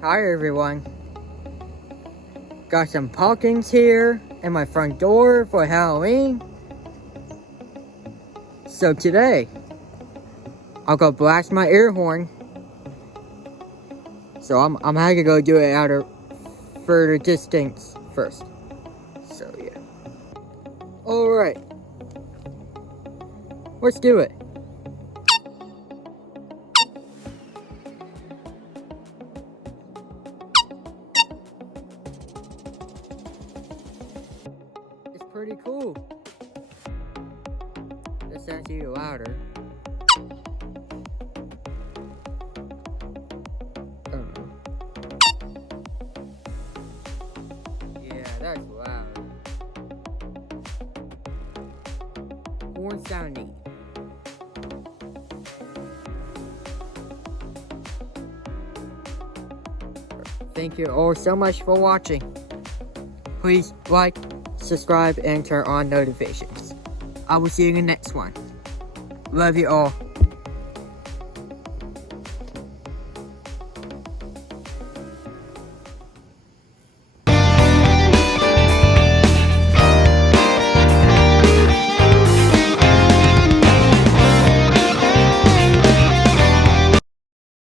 Hi everyone. Got some pumpkins here in my front door for Halloween. So today, I'll go blast my air horn. So I'm having to go do it at a further distance first. So yeah. Alright. Let's do it. It's pretty cool. It's actually louder. Yeah, that's loud. Horn sound neat. Thank you all so much for watching. Please like, subscribe, and turn on notifications. I will see you in the next one. Love you all.